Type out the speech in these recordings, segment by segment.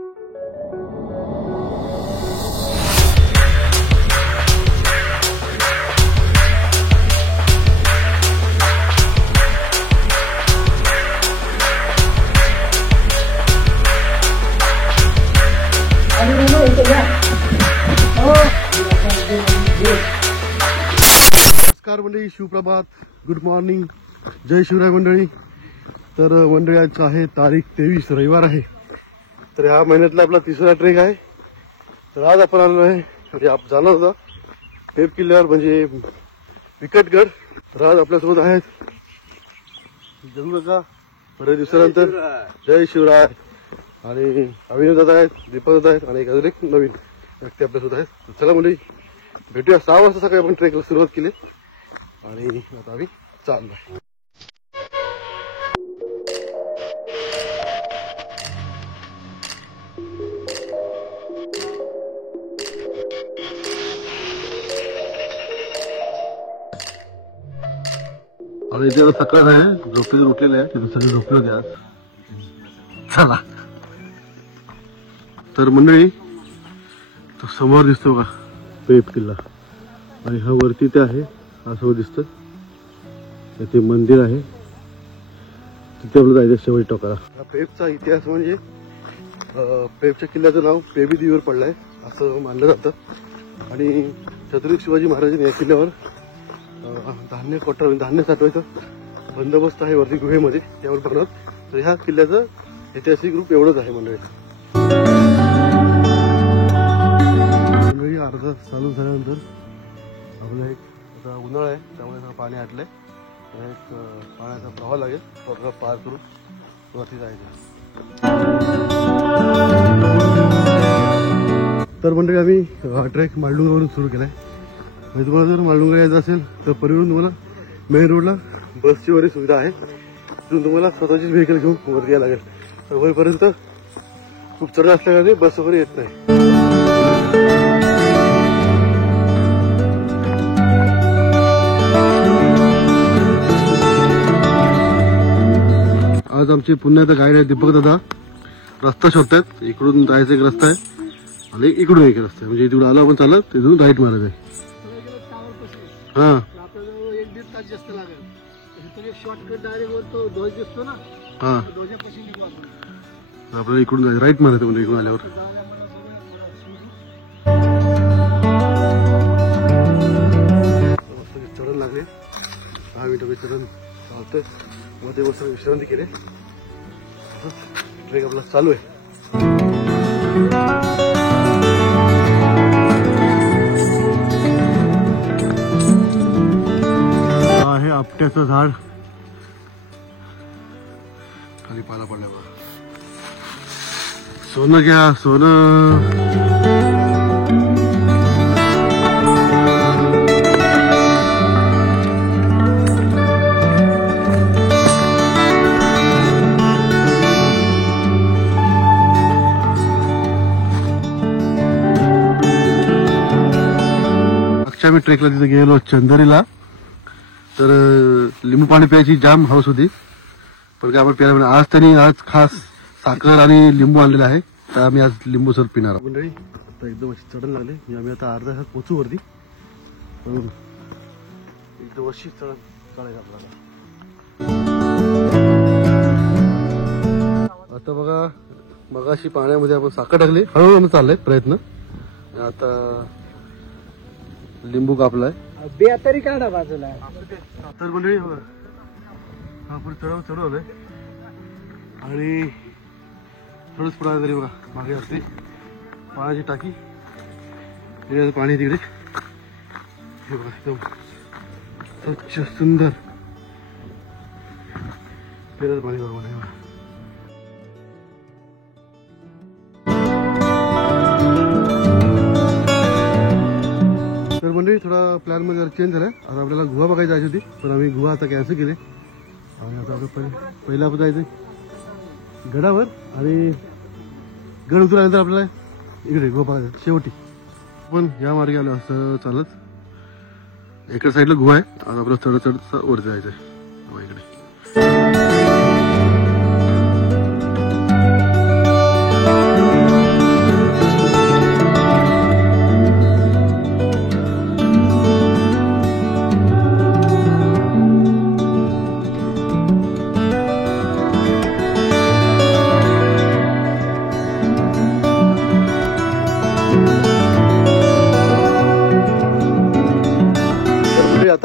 नमस्कार मंडळी, शिवप्रभात, good morning, जय शिवराय मंडळी. तर मंडळी आज आहे तारीख 23 रविवार आहे. तर ह्या महिन्यातला आपला तिसरा ट्रेक आहे. तर आज आपण आलो आहे म्हणजे आपण जाणार होता पेब किल्ल्यावर म्हणजे विकटगड. तर आज आपल्यासोबत आहेत जरूर का बऱ्याच दिवसानंतर जय शिवराय आणि अभिनव दादा आहेत, दीपक दादा आहेत आणि अजून एक नवीन व्यक्ती आपल्यासोबत आहेत. चला मंडळी भेटूया. 6 वाजता सकाळी आपण ट्रेकला सुरुवात केली आणि आता आम्ही चाललो. आणि इथे आता सकाळ आहे, झोपेतून उठलेलं आहे, तिथे सगळे झोपले होते आज. चला तर मंडळी तो समोर दिसतो का पेब किल्ला आणि हा वरती ते आहे, हा समोर दिसतं. इथे मंदिर आहे, तिथे आपलं जायचं शेवटी टोकाला. हा पेबचा इतिहास म्हणजे पेबच्या किल्ल्याचं नाव पेबी देवीवर पडलंय असं मानलं जातं. आणि छत्रपती शिवाजी महाराजांनी या किल्ल्यावर धान्य कोठा धान्य साठवायचा बंदोबस्त आहे वरती गुहेमध्ये त्यावर बनवत. तर ह्या किल्ल्याचं ऐतिहासिक रूप एवढंच आहे मंडळी. अर्धा चालू झाल्यानंतर आपलं एक आता उन्हाळा आहे त्यामुळे पाणी आटलंय. एक पाण्याचा प्रवाह लागेल तो आपल्याला पार करून वरती जायचं. तर मंडळी आम्ही हा ट्रेक मालडुंगरावरून सुरू केलाय. म्हणजे तुम्हाला जर मालडुंगर यायचं असेल तर परिवरून तुम्हाला मेन रोडला बसची वगैरे सुविधा आहे. तिथून तुम्हाला स्वतःचीच व्हेकल घेऊन वरती यायला लागेल. तर वरपर्यंत खूप चढ असल्याने बस वगैरे येत नाही. आज आमचे पुन्हा एकदा गाईड आहे दीपक दादा. रस्ता शोधतात. इकडून जायचा एक रस्ता आहे आणि इकडून एक रस्ता आहे. म्हणजे तिकडून आलो आपण चालत तिथून राईट मारायचं आहे. हा हा आपल्याला इकडून जायचं, राईट मारायचं म्हणजे इकडून आल्यावर. चढण लागले 10 मिनिटं चढण चालतंय. मध्ये बसून विश्रांती केली. ट्रेक आपला चालू आहे. हा आहे आपट्याचं झाड. खाली पाला पडला बघा. सोनं घ्या सोनं. आम्ही ट्रेकला तिथे गेलो चंदरीला. तर लिंबू पाणी प्यायची जाम हौस होती पण काय आपण प्यायला आज त्यांनी आज खास साखर आणि लिंबू आणलेला आहे. तर आम्ही आज लिंबू सर पिणार आहोत. मंडळी आता एकदम अशी चढण लागले. आम्ही आता अर्धा तासात पोचू वरती. एकदम अशी चढण चढायला आपल्याला. आता बघा मगाशी पाण्यामध्ये आपण साखर टाकली. हळूहळू चाललाय प्रयत्न. आता लिंबू कापलाय. बेतरी काढा बाजूला. तर म्हणजे आपण चढव आलोय आणि थोडंच पुढे तरी बघा मागे असते पाण्याची टाकी. पाणी तिकडे हे बघा एकदम स्वच्छ सुंदर फिरत पाणी बघा. तर मंडळी थोडा प्लॅन मध्ये चेंज झालाय. आता आपल्याला गुहा बघायला जायची होती पण आम्ही गुहा आता कॅन्सल केले आणि आता आपलं पहिला आपण जायचं गडावर आणि गड उतरल्यानंतर आपल्याला इकडे गुहा बघायचं शेवटी. पण या मार्गे आलो असं चालत. इकडे साईडला गुहा आहे. आता आपल्याला चढत वर जायचं आहे इकडे.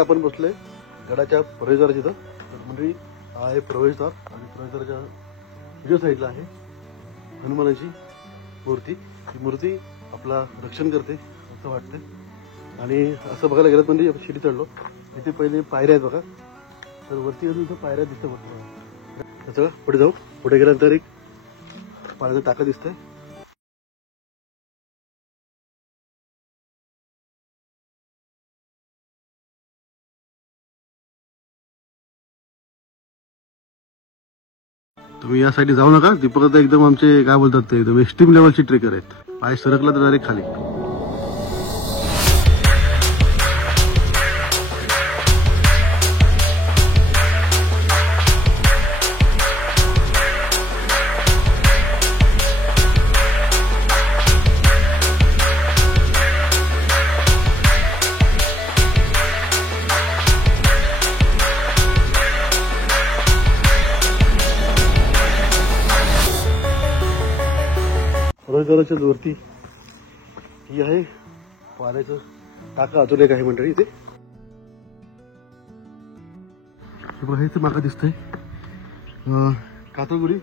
आपण बसलोय गडाच्या प्रवेशद्वाराच्या इथं. तर मंडळी हा आहे प्रवेशद्वार आणि प्रवेशद्वाराच्या उजव्या साईडला आहे हनुमानाची मूर्ती. ही मूर्ती आपला रक्षण करते असं वाटतं. आणि असं बघायला गेलं म्हणजे आपण शिडी चढलो, इथे पहिले पायऱ्या आहेत बघा. तर वरती अजून इथं पायऱ्या दिसतं बघा. त्याचं पुढे जाऊ. पुढे गेल्यानंतर एक पाण्याचं टाकं दिसतंय. तुम्ही या साईडला जाऊ नका. दीपक आता एकदम आमचे काय बोलतात ते एकदम एक्स्ट्रीम लेवलचे ट्रेकर आहेत. पाय सरकला तर डायरेक्ट खाली. प्रवेशद्वाराच्या वरती ही आहे पाण्याचं टाका. अजून एक आहे मंडळी इथे. इथे मागं दिसतंय कातळगुडी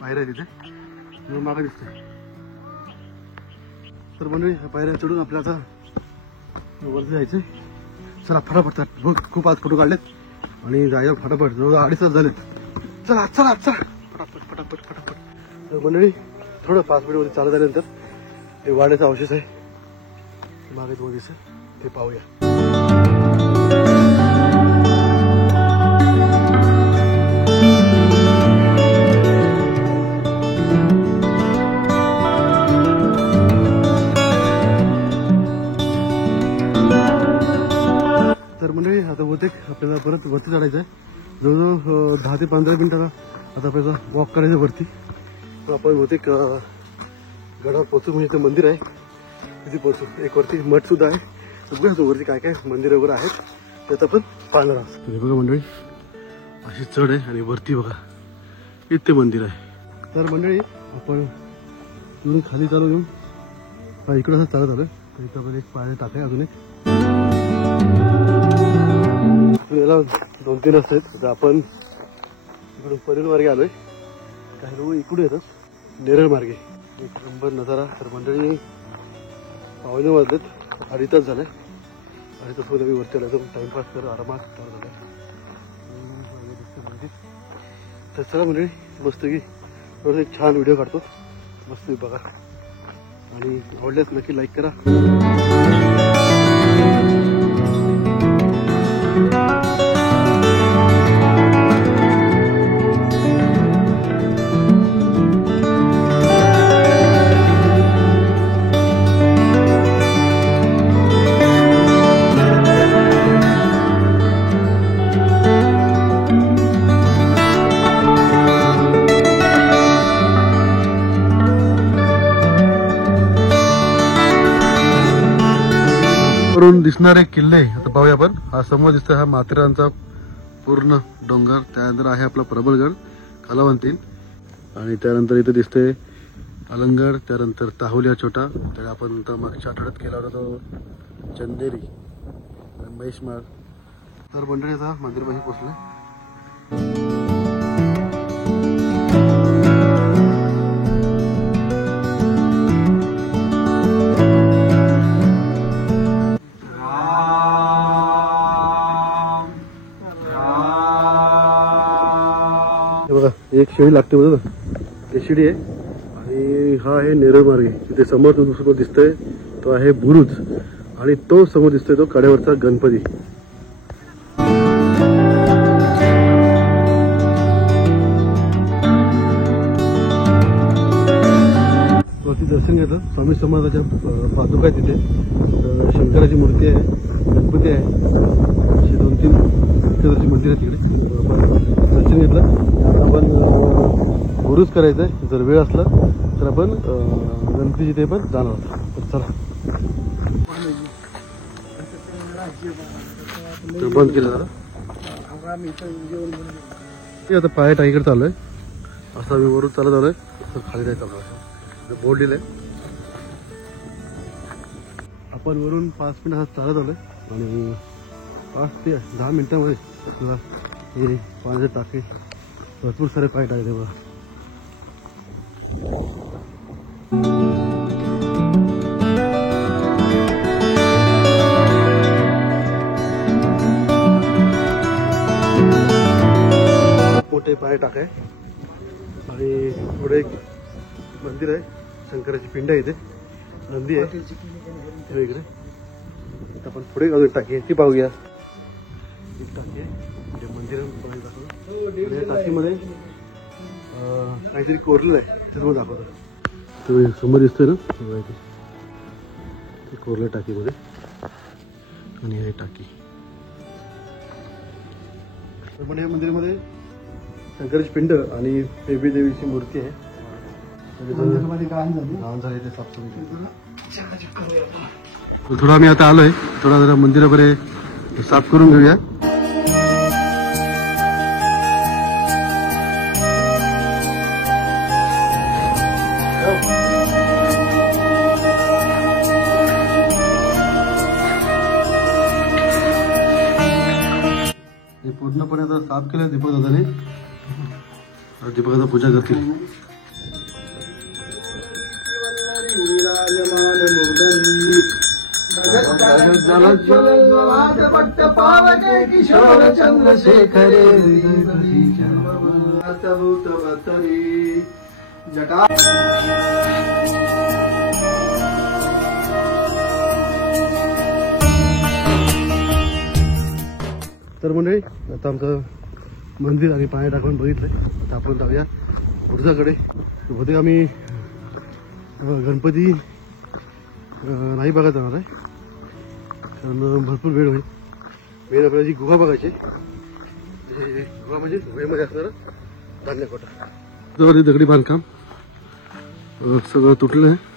पायऱ्या तिथे मागं दिसतंय. तर मंडळी पायऱ्या चढून आपल्याला आता वरती जायचंय. चला फटाफट. बघ खूप आज फोटो काढलेत आणि जायला फटाफट. जवळ 2.5 तास झालेत. चला चला चला फटाफट फटाफट फटाफट. तर मंडळी थोडं 5 मिनिटमध्ये चालत आल्यानंतर हे वाड्याचा अवशेष आहे मागे तुम्हाला दिसेल, ते पाहूया. तर मंडळी आता बहुतेक आपल्याला परत वरती चढायचं आहे. जवळजवळ 10 ते 15 मिनिटाला आता आपल्याला वॉक करायचं वरती. आपण बहुतेक गडावर पोहोचू. म्हणजे इथं मंदिर आहे तिथे पोहोचू. एक वरती मठ सुद्धा आहे. बघूया तो वरती काय काय मंदिर वगैरे आहेत त्यात आपण पाहणार आहोत. हे बघा मंडळी अशी चढ आहे आणि वरती बघा इथे मंदिर आहे. तर मंडळी आपण तिथून खाली चालू येऊन इकडं असं चालत आलं. तर इथं आपण एक पाणी टाकाय. अजून एक याला 2-3 रस्ते आहेत. तर आपण इकडून पनवेल मार्गे आलोय. काही लोक इकडे येतात नेरळ मार्गे. एक नंबर नजारा. तर मंडळी 9 वाजलेत. 2.5 तास झाले. 2.5 तास मध्ये वरती आला एकदम टाइमपास कर आरामात झाला. तर चला मंडळी मस्त की थोडं एक छान व्हिडिओ काढतो. मस्त बघा आणि आवडल्यास नक्की लाईक करा. वरून दिसणारे किल्ले आता पाहूया आपण. हा समोर दिसतोय हा माथेरानचा पूर्ण डोंगर. त्यानंतर आहे आपला प्रबलगड कलावंतीन आणि त्यानंतर इथे दिसतंय अलंगड. त्यानंतर ताहुलिया छोटा. तर आपण आता मागच्या आठवड्यात केला होता तो चंदेरी महेशमाळ. तर मंडळी आता मंदिरपाशी पोहोचलोय. बघा एक शिडी लागते बघा. ही शिडी आहे आणि हा आहे नेरळ मार्गे. तिथे समोर दुसरं दिसतंय तो आहे बुरुज आणि तो समोर दिसतोय तो कड्यावरचा गणपती. वरती दर्शन घेतलं. स्वामी समर्थाच्या पादुका आहे तिथे. शंकराची मूर्ती आहे, गणपती आहे, अशी 2-3 मंदिर आहे तिकडे. दर्शन घेतलं. आता आपण बुरुज करायचं आहे. जर वेळ असला तर आपण गणपतीची ते पण जाणार आहोत. तर चला. बंद केलं जरा. आता पाय टाईकडे चाललोय. असं आम्ही वरून चालत आलोय. असं खाली नाही चाललोय. बोर्ड दिलंय. आपण वरून 5 मिनिट चालत आलोय आणि 5 ते 10 मिनिटांमध्ये आपल्याला हे पाण्याचे टाके भरपूर सारे पाय टाकले बघा. मोठे पाय टाकाय आणि पुढे एक मंदिर आहे, शंकराची पिंड आहे, इथे नंदी आहे इकडे. आपण पुढे अजून टाकी आहे ती पाहूया. एक टाकी आहे मंदिर दाखवलं. या टाकीमध्ये काहीतरी कोरलेलं आहे ते तुम्हाला दाखवतो. तुम्ही समोर दिसतोय ना ते कोरल्या टाकीमध्ये. आणि हे टाकी पण या मंदिरामध्ये शंकराची पिंड आणि देवी देवीची मूर्ती आहे. लहान झाले ते साफसफाई. थोडा आम्ही आता आलोय, थोडा जरा मंदिराकडे साफ करून घेऊया. हे पूर्णपणे आता साफ केलं दीपक दादाने. दीपक दादा पूजा करतील. किशोर चंद्रशेखरे जटा. तर मंडळी आता आमचं मंदिर आणि पाणी टाकून बघितलंय. आता आपण जाऊया बुर्जाकडे. बहुतेक आम्ही गणपती नाही बघत जाणार आहे, कारण भरपूर वेळ होईल. वेळ आपल्याला जी गुहा बघायची, गुहा म्हणजे गुहेमध्ये असणारा धान्यकोटा. जवळ दगडी बांधकाम सगळं तुटलं आहे.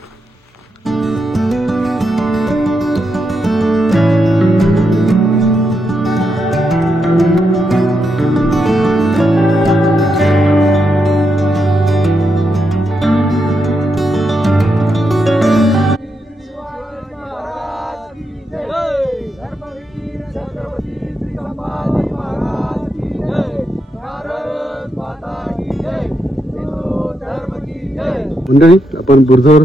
मंडळी आपण बुर्जावर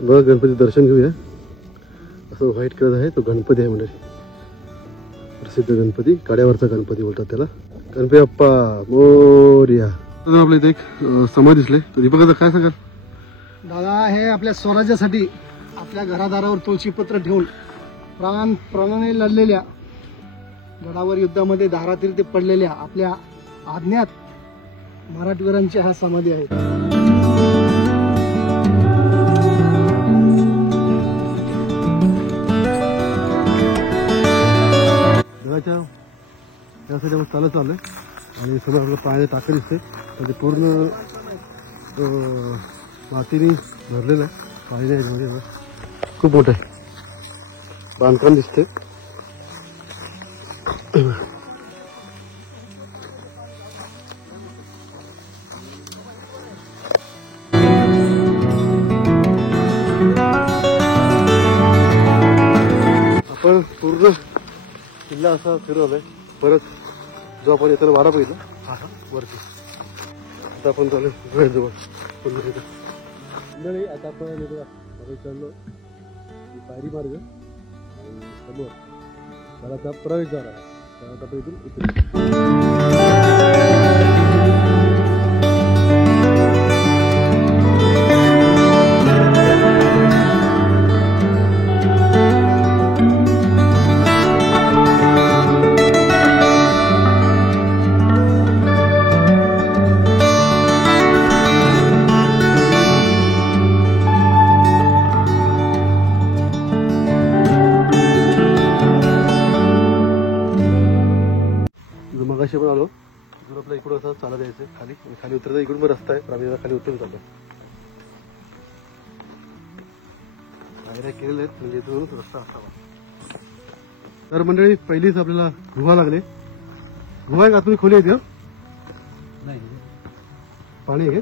बघा गणपती दर्शन घेऊया. असं व्हाईट कलर आहे, तो गणपती आहे मंडळी. प्रसिद्ध गणपती, काड्यावरचा गणपती बोलतात त्याला. गणपती बाप्पा मोरया. आपल्या इथे एक समाज दिसले, तर दीपकाचं काय सांगाल? दादा, हे आपल्या स्वराज्यासाठी आपल्या घरादारावर तुळशीपत्र ठेवून प्राणाने लढलेल्या, गडावर युद्धामध्ये धारातीर्थी पडलेल्या आपल्या आज्ञात मराठवीरांची हा समाधी आहे. देवाच्या त्यासाठी आपण चालत चाललोय आणि समोर आपलं पाण्याचे टाकं दिसते. म्हणजे पूर्ण मातीने भरलेलं आहे. पाणी नाही याच्यामध्ये. खूप मोठं आहे बांधकाम दिसते. आपण पूर्ण किल्ला असा फिरवलाय. परत जो आपण येताना वाडा बघितला हा वरती, आता आपण चालू वेळजवळ पूर्ण मंडळी. आता आपण चाललो पायरी मार्ग आणि समोर गडाचा प्रवेशद्वार आहे. आता आपण इथून उतरू. मगाशी पण आलो, इकडून आपल्या इकडून असं चालत यायचं खाली, खाली उतरायचं. इकडून पण रस्ता आहे, तर आम्ही खाली उतरून चाललो. पायऱ्या केलेल्या आहेत, म्हणजे इथून रस्ता असावा. तर मंडळी, पहिलीच आपल्याला गुहा लागले. गुहा आहे का तुम्ही? खोली आहे नाही, पाणी आहे.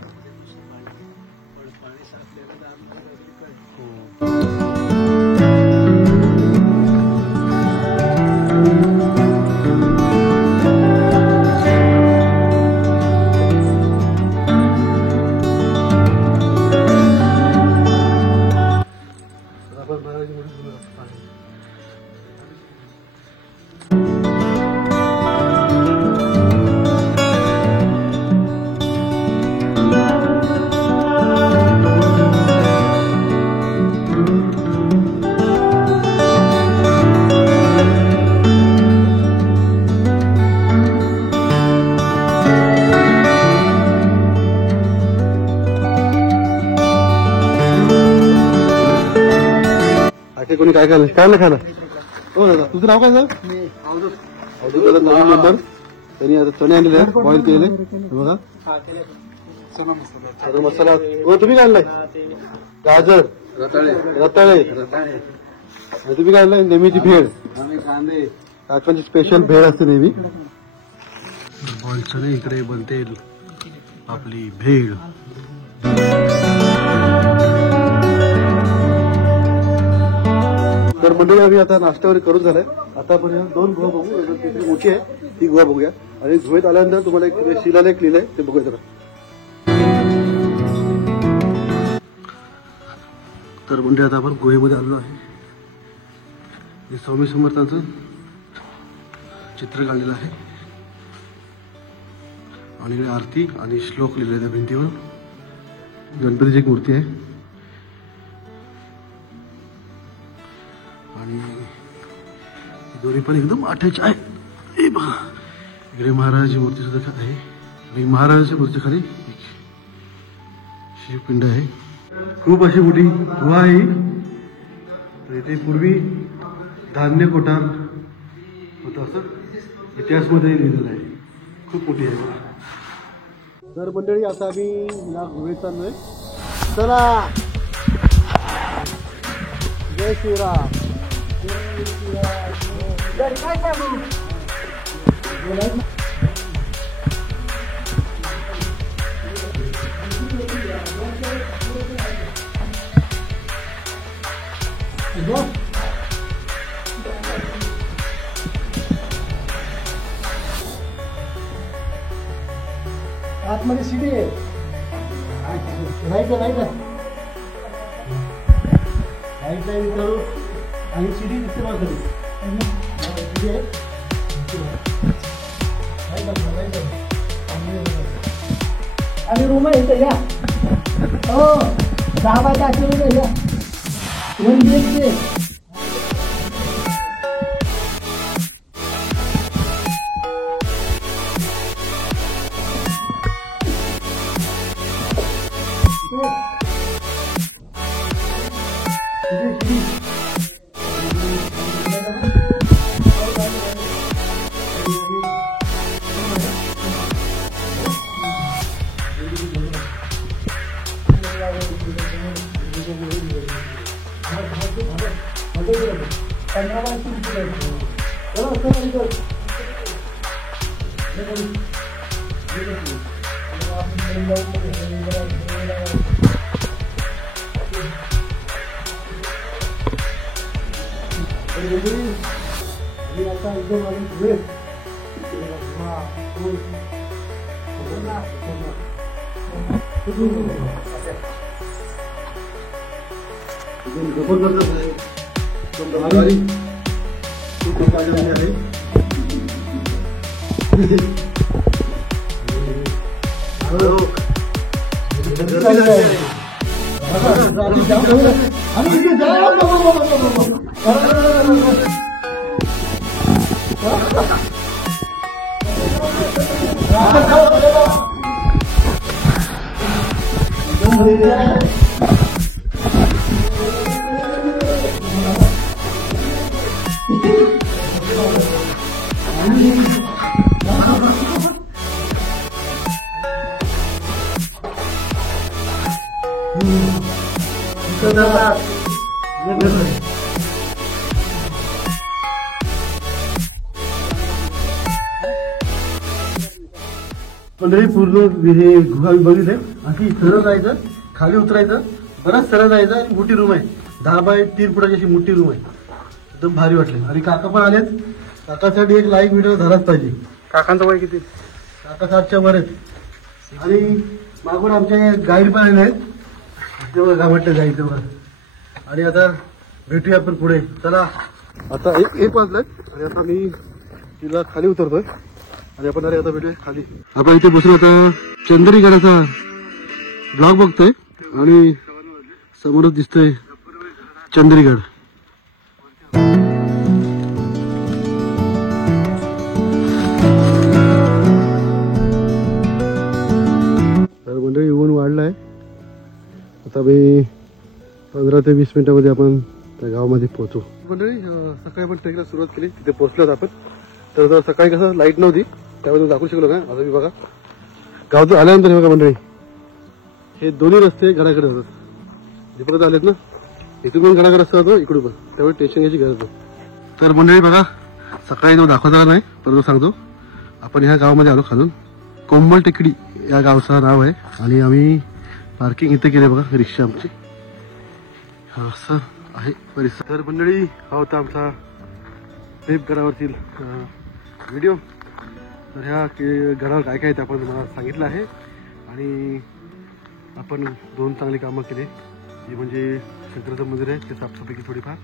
बाकी कोणी काय खाल्लं काय नाही खाल्लं हो दादा तुझं नाव काय सर मी अवधूत दादा नवीन मेंबर त्यांनी आता चणे आणलेले आहेत बॉईल केलेले हे बघा सर मसाला हो तुम्ही काय आणलाय गाजर रताळे आणि तुम्ही काय आणलाय नेहमीची भेळ काकांची स्पेशल भेळ असते नेहमी बॉईल चणे इकडे बनते आपली भेळ तर मंडळी आम्ही आता नाश्ता वगैरे करून झालाय आता आपण दोन गुहा बघू तिथे मोठी आहे ती गुहा बघूया आणि गुहेत आल्यानंतर तुम्हाला एक शिलालेख लिहिलंय ते बघूया जरा तर म्हणजे आता आपण गुहेमध्ये आलेलो आहे हे स्वामी समर्थांचं चित्र काढलेलं आहे आणि इकडे आरती आणि श्लोक लिहिलेला त्या भिंतीवर गणपतीची एक मूर्ती आहे आणि दोन्ही पण एकदम आठ्याचे आहे इकडे महाराजाची मूर्ती सुद्धा आहे आणि महाराजाच्या मूर्ती खाली एक शिवपिंड आहे खूप अशी मोठी गुहा आहे तर इथे पूर्वी धान्य कोठार होतं असं इतिहासमध्ये लिहिलेलं आहे खूप मोठी आहे तर मंडळी आता आम्ही या गुहेत चाललोय चला जय श्रीराम आतमध्ये शिडी आहे नाही का करू आणि शिडी दिसते मला आणि रूम आहे इथं या हो 10 बाय 10 रूम आहे या 1 BHK मंडळी पूर्ण हे गुहा बघितले अशी सरळ जायचं खाली उतरायचं बराच सरळ जायचं आणि मोठी रूम आहे 10 बाय 3 फुटाची अशी मोठी रूम आहे एकदम भारी वाटले आणि काका पण आलेत काकासाठी एक लाईक व्हिडिओ झालाच पाहिजे काकांचं वय किती काका 60च्या वर आहेत आणि मागून आमचे गाईड पण आले आहेत तेव्हा गावटलं जायचं वर आणि आता भेटूया आपण पुढे चला आता एक वाजलाय आणि आता मी तिला खाली उतरतोय आणि आपण आता भेटूया खाली आपण इथे बसून आता चंद्रीगडाचा ब्लॉग बघतोय आणि समोरच दिसतोय चंद्रीगड तर मंडळी ऊन वाढलाय आता मी 15 ते 20 मिनिटांमध्ये आपण त्या गावामध्ये पोहोचू. मंडळी सकाळी आपण ट्रेकला सुरुवात केली, तिथे पोहोचलो आपण. तर सकाळी कसं लाईट नव्हती त्यामुळे दाखवू शकलो का. आता मी बघा गावातून आल्यानंतर बघा मंडळी हे दोन्ही रस्ते घराकडे जातात. जिकडे आलेत ना इथून पण घराकडे रस्ता जातो, इकडून पण, त्यामुळे टेन्शन घ्यायची गरज नाही. तर मंडळी बघा सकाळी तो दाखवता नाही परंतु सांगतो आपण ह्या गावामध्ये आलो खालून. कोंबल टेकडी या गावचं नाव आहे आणि आम्ही पार्किंग इथे केले बघा रिक्षा आमची. हा असं आहे परिसर. तर मंडळी हा होता आमचा गडावरतील व्हिडिओ. तर ह्या गडावर काय काय ते आपण तुम्हाला सांगितलं आहे आणि आपण 2 चांगली कामं केली. जी म्हणजे शंकराचं मंदिर आहे ते साफसफाई केली थोडीफार,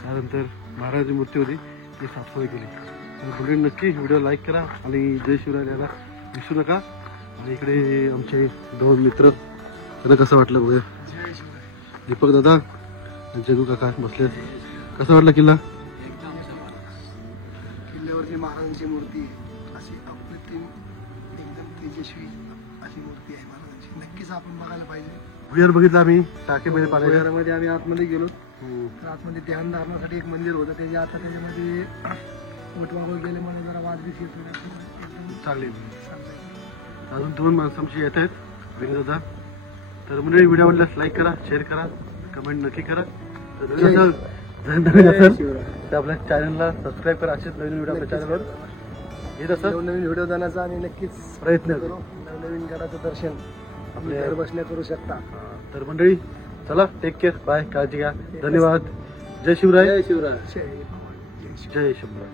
त्यानंतर महाराजांची मूर्ती होती ती साफसफाई केली. तर पुढे नक्की व्हिडिओ लाईक करा आणि जय शिवराय यायला विसरू नका. आणि इकडे आमचे 2 मित्र, त्यांना कसं वाटलं बघूया. दीपक दादा आणि जगू काका बसले. कसं वाटलं किल्ला? किल्ल्यावरती महाराजांची मूर्ती अशी अप्रतिम एकदम तेजस्वी अशी मूर्ती आहे महाराजांची. नक्कीच आपण बघायला पाहिजे. भुयार बघितलं आम्ही टाकेमध्ये पाण्याच्या. भुयारामध्ये आम्ही आतमध्ये गेलो तर आतमध्ये ध्यान धारणासाठी एक मंदिर होतं. त्याच्या आता त्याच्यामध्ये वटवाघळ गेल्यामुळे जरा वादविषय एकदम चांगली. चांगलं. अजून 2 माणसं आमची येत आहेत दादा. तर म्हणजे व्हिडिओ आवडल्यास लाईक करा, शेअर करा, कमेंट नक्की करा. तर जर नवीन असेल तर आपल्या चॅनलला सबस्क्राईब करा. असेच नवीन व्हिडिओ आपल्या चॅनलवर येत असतात. नवनवीन व्हिडिओ देण्याचा आम्ही नक्कीच प्रयत्न करू. नवनवीन गडाचं दर्शन आपल्या घर बसल्या करू शकता. तर मंडळी चला टेक केअर, बाय, काळजी घ्या, धन्यवाद. जय शिवराय. जय शिवराय. जय शिवराय.